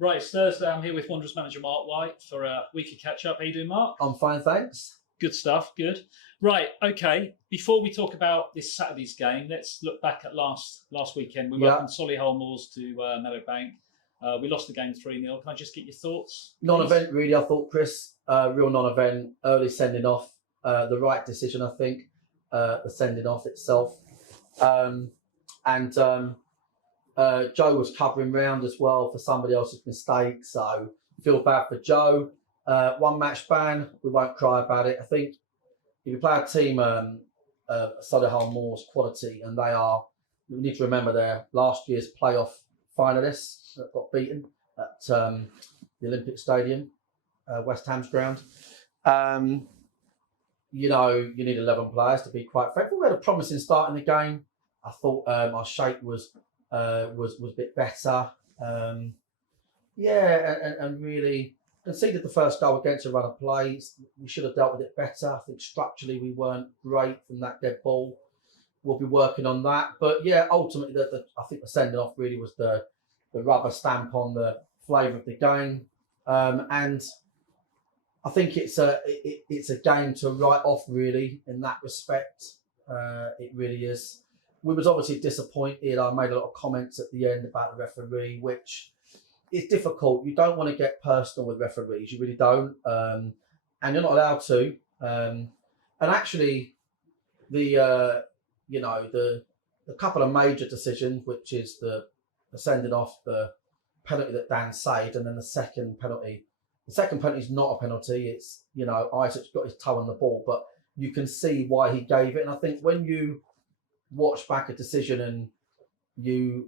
Right, it's Thursday. I'm here with Wanderers manager Mark White for a weekly catch up. How you doing, Mark? I'm fine, thanks. Good stuff. Good. Right. Okay. Before we talk about this Saturday's game, let's look back at last weekend. We Yeah, welcomed Solihull Moors to Meadowbank. We lost the game 3-0. Can I just get your thoughts, please? non-event really. I thought, Chris, real non-event. Early sending off, the right decision, I think. The sending off itself, and Joe was covering round as well for somebody else's mistake. So feel bad for Joe. One match ban. We won't cry about it. I think if you play a team, Solihull Moors quality, and they are. You need to remember they're last year's playoff finalists that got beaten at the Olympic Stadium, West Ham's ground. You need 11 players to be quite fair. We had a promising start in the game. I thought our shape was a bit better. And really conceded the first goal against a run of plays. We should have dealt with it better. I think structurally we weren't great from that dead ball. We'll be working on that. But yeah, ultimately, I think the sending off really was the rubber stamp on the flavour of the game. And I think it's a game to write off really in that respect. It really is. We was obviously disappointed. I made a lot of comments at the end about the referee, which is difficult. You don't want to get personal with referees. You really don't, and you're not allowed to. And actually, the couple of major decisions, which is the sending off, the penalty that Dan saved, and then the second penalty. The second penalty is not a penalty. It's Isaac's got his toe on the ball, but you can see why he gave it. And I think when you watch back a decision and you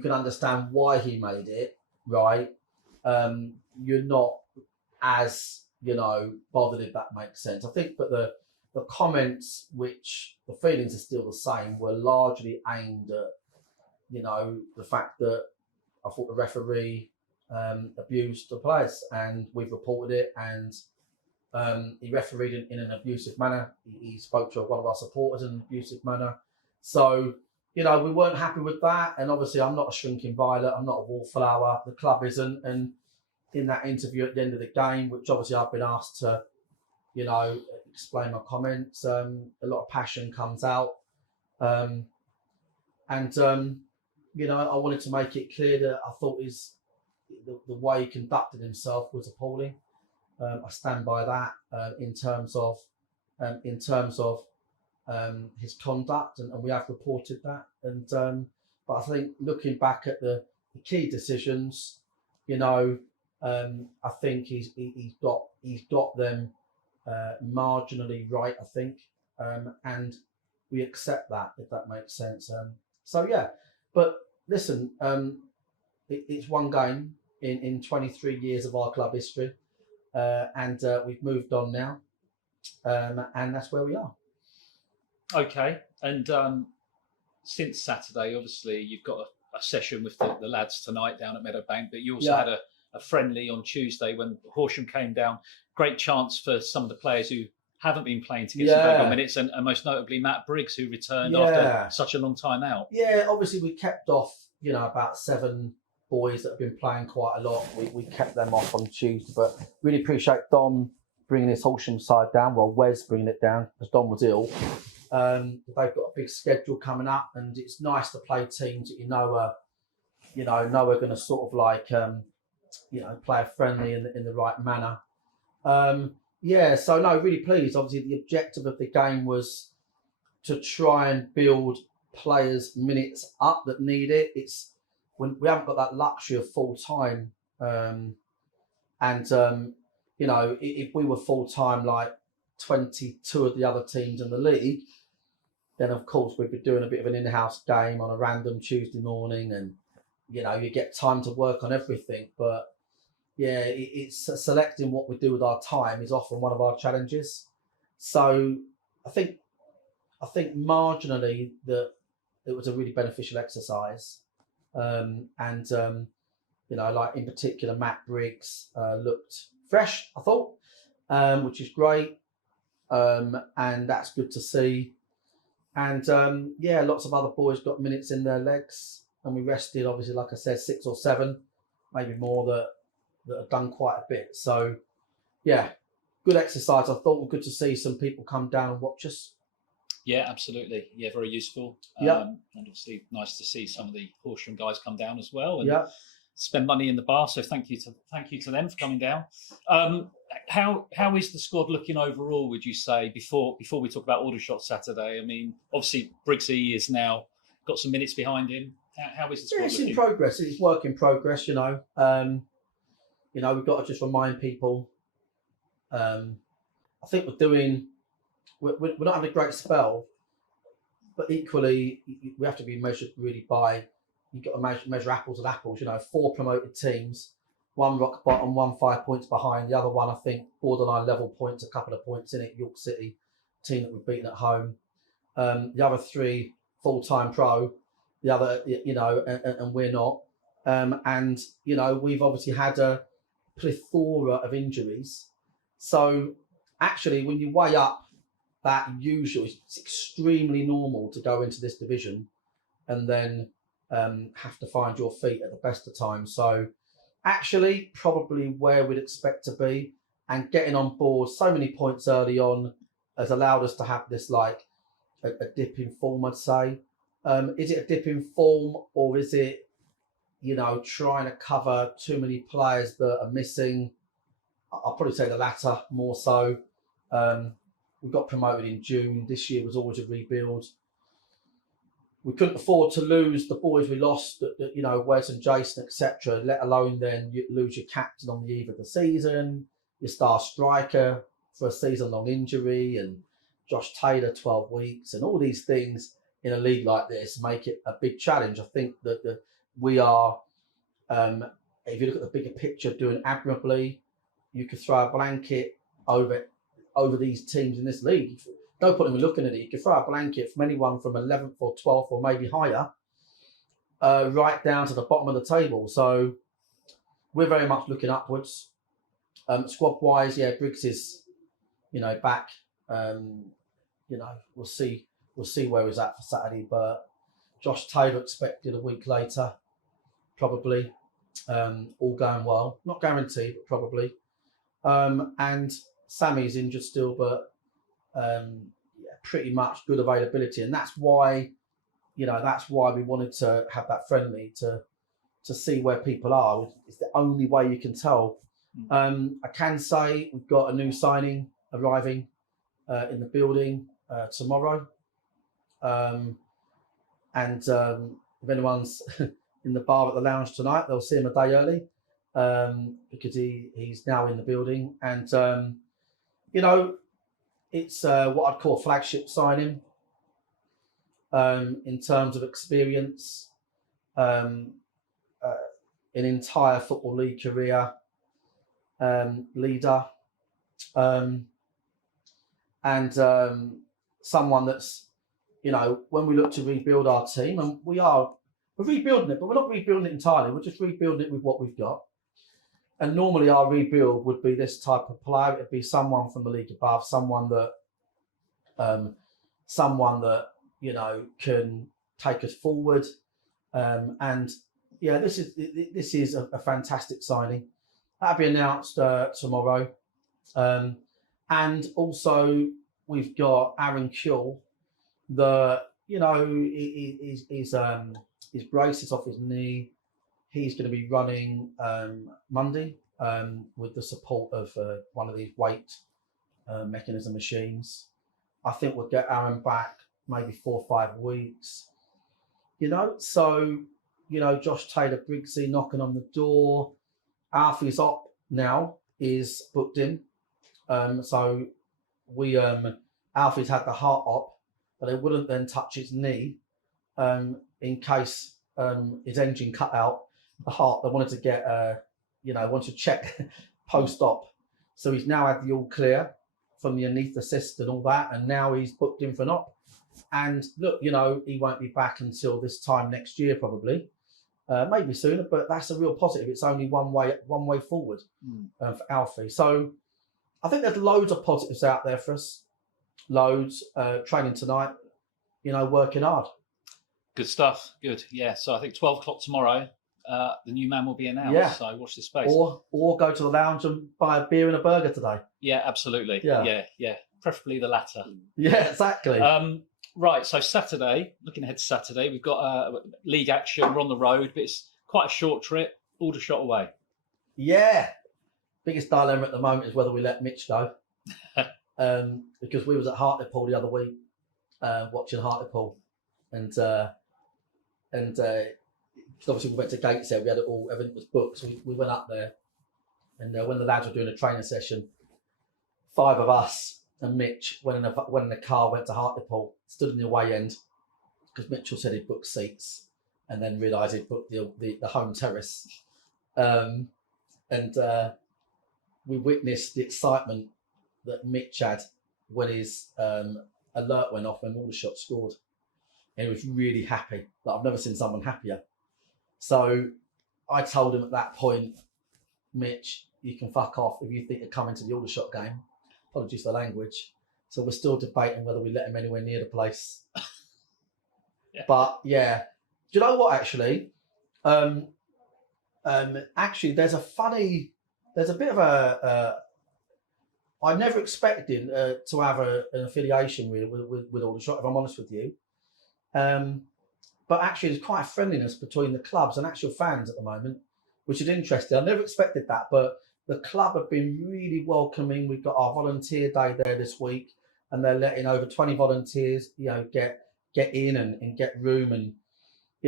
can understand why he made it, right? You're not as bothered, if that makes sense. I think, but the comments, which the feelings are still the same, were largely aimed at the fact that I thought the referee abused the players, and we've reported it. And he refereed in an abusive manner. He spoke to one of our supporters in an abusive manner. So we weren't happy with that. And obviously, I'm not a shrinking violet. I'm not a wallflower. The club isn't. And in that interview at the end of the game, which obviously I've been asked to, explain my comments, a lot of passion comes out. I wanted to make it clear that I thought the way he conducted himself was appalling. I stand by that in terms of his conduct, and we have reported that. But I think looking back at the key decisions, I think he's got them marginally right. I think, and we accept that, if that makes sense. So yeah, but listen, it's one game in 23 years of our club history, and we've moved on now, and that's where we are. Okay. And since Saturday, obviously, you've got a session with the lads tonight down at Meadowbank, but you also had a friendly on Tuesday when Horsham came down. Great chance for some of the players who haven't been playing to get some valuable minutes, and most notably Matt Briggs, who returned after such a long time out. Yeah, obviously we kept off, about 7 boys that have been playing quite a lot. We kept them off on Tuesday, but really appreciate Dom bringing his Horsham side down. Well, Wes bringing it down as Dom was ill. They've got a big schedule coming up, and it's nice to play teams that are going to sort of like play friendly in the right manner. So no, really pleased. Obviously, the objective of the game was to try and build players' minutes up that need it. It's when we haven't got that luxury of full time, if we were full time like 22 of the other teams in the league, then of course we'd be doing a bit of an in-house game on a random Tuesday morning, and you get time to work on everything. But yeah, it's selecting what we do with our time is often one of our challenges. So I think marginally that it was a really beneficial exercise, like in particular Matt Briggs looked fresh, I thought, which is great, and that's good to see. And lots of other boys got minutes in their legs, and we rested, obviously, like I said, 6 or 7. maybe more that have done quite a bit. So yeah, good exercise. I thought it was good to see some people come down and watch us. Yeah, absolutely. Yeah, very useful. Yeah. And obviously nice to see some of the Horsham guys come down as well and Yeah. spend money in the bar. So thank you to them for coming down. How is the squad looking overall? Would you say before we talk about Aldershot Saturday? I mean, obviously Briggsy is now got some minutes behind him. How is the squad It's looking? in progress. It's work in progress. We've got to just remind people. I think we're not having a great spell, but equally we have to be measured really by. You've got to measure apples and apples. 4 promoted teams, one rock bottom, one 5 points behind. The other one, I think, borderline level points, a couple of points in it. York City, team that we've beaten at home. The other 3 full-time pro. The other, and we're not. We've obviously had a plethora of injuries. So actually, when you weigh up that usually, it's extremely normal to go into this division and then have to find your feet at the best of times. So actually, probably where we'd expect to be, and getting on board so many points early on has allowed us to have this like a dip in form, I'd say. Is it a dip in form, or is it, trying to cover too many players that are missing? I'll probably say the latter more so. We got promoted in June. This year was always a rebuild. We couldn't afford to lose the boys we lost, Wes and Jason, etc., let alone then you lose your captain on the eve of the season, your star striker for a season-long injury, and Josh Taylor 12 weeks, and all these things in a league like this make it a big challenge. I think that we are, if you look at the bigger picture, doing admirably. You could throw a blanket over these teams in this league. No point in looking at it. You could throw a blanket from anyone from 11th or 12th or maybe higher, right down to the bottom of the table. So we're very much looking upwards. Squad-wise, yeah, Briggs is, back. We'll see where he's at for Saturday. But Josh Taylor expected a week later, probably. All going well. Not guaranteed, but probably. And Sammy's injured still, but pretty much good availability, and that's why we wanted to have that friendly to see where people are. It's the only way you can tell. I can say we've got a new signing arriving in the building tomorrow, and if anyone's in the bar at the lounge tonight, they'll see him a day early. Because he's now in the building, and it's what I'd call a flagship signing in terms of experience, an entire Football League career, leader, and someone that's, when we look to rebuild our team, and we're rebuilding it, but we're not rebuilding it entirely. We're just rebuilding it with what we've got. And normally our rebuild would be this type of player. It'd be someone from the league above, someone that can take us forward. And yeah, this is a fantastic signing. That'll be announced tomorrow. And also we've got Aaron Kuehl, his brace is off his knee. He's going to be running Monday with the support of one of these weight mechanism machines. I think we'll get Aaron back maybe 4 or 5 weeks. So, Josh Taylor, Briggsy knocking on the door. Alfie's op now is booked in. So we Alfie's had the heart op, but they wouldn't then touch his knee in case his engine cut out. The heart, they wanted to get, wanted to check post-op. So he's now had the all clear from the anaesthetist and all that, and now he's booked in for an op. And look, he won't be back until this time next year, probably, maybe sooner. But that's a real positive. It's only one way forward for Alfie. So I think there's loads of positives out there for us. Loads. Training tonight, working hard. Good stuff. Good. Yeah. So I think 12 o'clock tomorrow. the new man will be announced. Yeah. So watch this space. Or go to the lounge and buy a beer and a burger today. Yeah, absolutely. Yeah. Yeah. Preferably the latter. Yeah, exactly. Right, so Saturday, looking ahead to Saturday, we've got league action. We're on the road, but it's quite a short trip, Aldershot away. Yeah. Biggest dilemma at the moment is whether we let Mitch go. Because we was at Hartlepool the other week, watching Hartlepool, and obviously we went to Gateshead. We had it all, everything was booked, so we went up there, and when the lads were doing a training session, 5 of us and Mitch went in the car, went to Hartlepool, stood in the away end because Mitchell said he'd booked seats, and then realised he'd booked the home terrace, and we witnessed the excitement that Mitch had when his alert went off when Aldershot scored. And he was really happy. Like, I've never seen someone happier. So I told him at that point, Mitch, you can fuck off if you think you're coming to the Aldershot game. Apologies for the language. So we're still debating whether we let him anywhere near the place. Yeah. But yeah, do you know what? Actually, actually, there's a bit of a. I never expected to have an affiliation with Aldershot, if I'm honest with you. But actually, there's quite a friendliness between the clubs and actual fans at the moment, which is interesting. I never expected that, but the club have been really welcoming. We've got our volunteer day there this week, and they're letting over 20 volunteers, get in and get room. And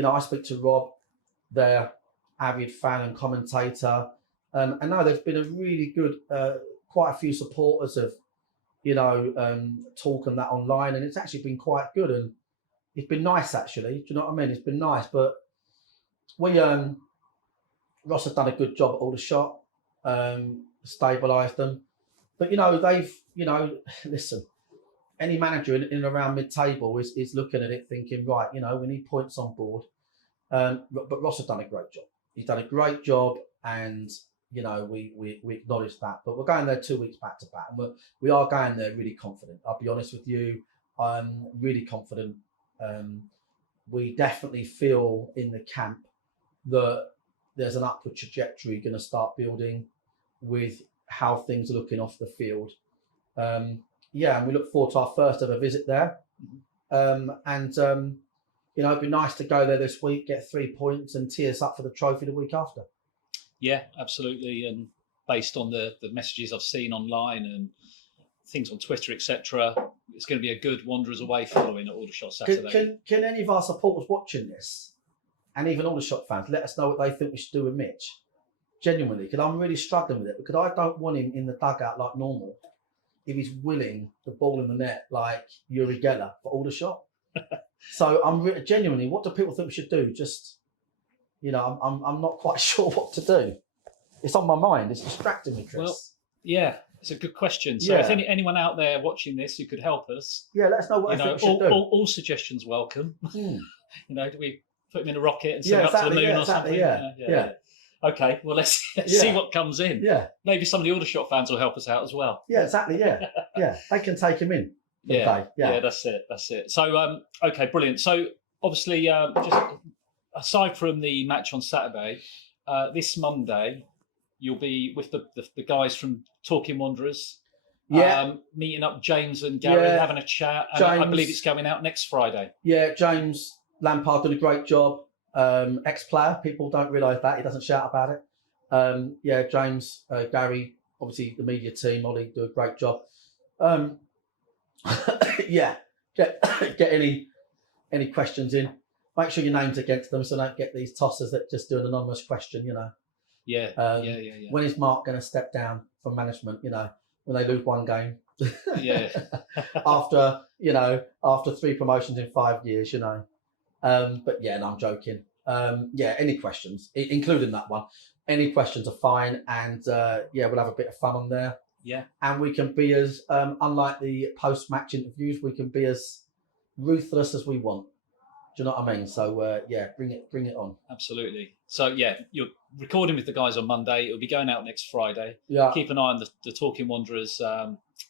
I speak to Rob, their avid fan and commentator, and now there's been a really good, quite a few supporters of, talk and that online, and it's actually been quite good, and it's been nice actually. Do you know what I mean? It's been nice, but we Ross has done a good job at Aldershot, stabilised them, but they've listen. Any manager in and around mid-table is looking at it thinking, right, we need points on board. But Ross has done a great job. He's done a great job, and we acknowledge that. But we're going there 2 weeks back to back, and we are going there really confident. I'll be honest with you, I'm really confident. We definitely feel in the camp that there's an upward trajectory going to start building with how things are looking off the field. And we look forward to our first ever visit there. It'd be nice to go there this week, get 3 points, and tee us up for the trophy the week after. Yeah, absolutely. And based on the messages I've seen online and things on Twitter, etc., it's going to be a good Wanderers away following at Aldershot Saturday. Can any of our supporters watching this, and even Aldershot fans, let us know what they think we should do with Mitch? Genuinely, because I'm really struggling with it, because I don't want him in the dugout like normal if he's willing the ball in the net like Yuri Geller for Aldershot. So I'm genuinely, what do people think we should do? Just, I'm not quite sure what to do. It's on my mind. It's distracting me, Chris. Well, yeah, it's a good question. So if anyone out there watching this who could help us, let us know what I think we should do. All suggestions welcome. Do we put him in a rocket and send him up to the moon or something? Yeah. Okay, well, let's see what comes in. Yeah. Maybe some of the Aldershot fans will help us out as well. Yeah, exactly. Yeah. Yeah. They can take him in. Yeah, that's it. So, okay, brilliant. So, obviously, just aside from the match on Saturday, this Monday, you'll be with the guys from Talking Wanderers. Meeting up James and Gary, having a chat. And I believe it's going out next Friday. Yeah, James Lampard did a great job. Ex-player, people don't realise that. He doesn't shout about it. James, Gary, obviously the media team, Ollie, do a great job. Get any questions in. Make sure your name's against them, so don't get these tossers that just do an anonymous question. Yeah. When is Marc going to step down from management? When they lose one game. Yeah. after 3 promotions in 5 years. But I'm joking. Any questions, including that one. Any questions are fine, and we'll have a bit of fun on there. Yeah, and we can be as unlike the post-match interviews, we can be as ruthless as we want. Do you know what I mean? So bring it on. Absolutely. So you're recording with the guys on Monday. It'll be going out next Friday. Yeah. Keep an eye on the Talking Wanderers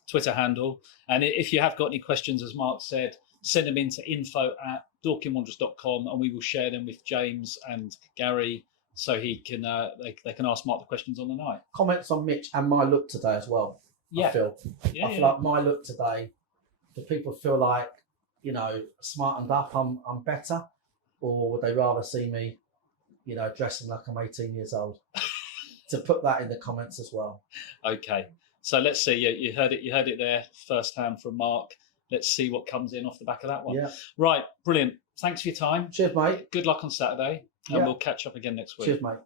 Twitter handle, and if you have got any questions, as Marc said, send them in to info@dorkingwanderers.com, and we will share them with James and Gary so he can they can ask Mark the questions on the night. Comments on Mitch and my look today as well. Yeah. I feel like my look today, do people feel like, you know, smartened up, I'm better, or would they rather see me, you know, dressing like I'm 18 years old? To put that in the comments as well. Okay, so let's see. You heard it there firsthand from Mark. Let's see what comes in off the back of that one. Yeah. Right, brilliant. Thanks for your time. Cheers, mate. Good luck on Saturday, and we'll catch up again next week. Cheers, mate.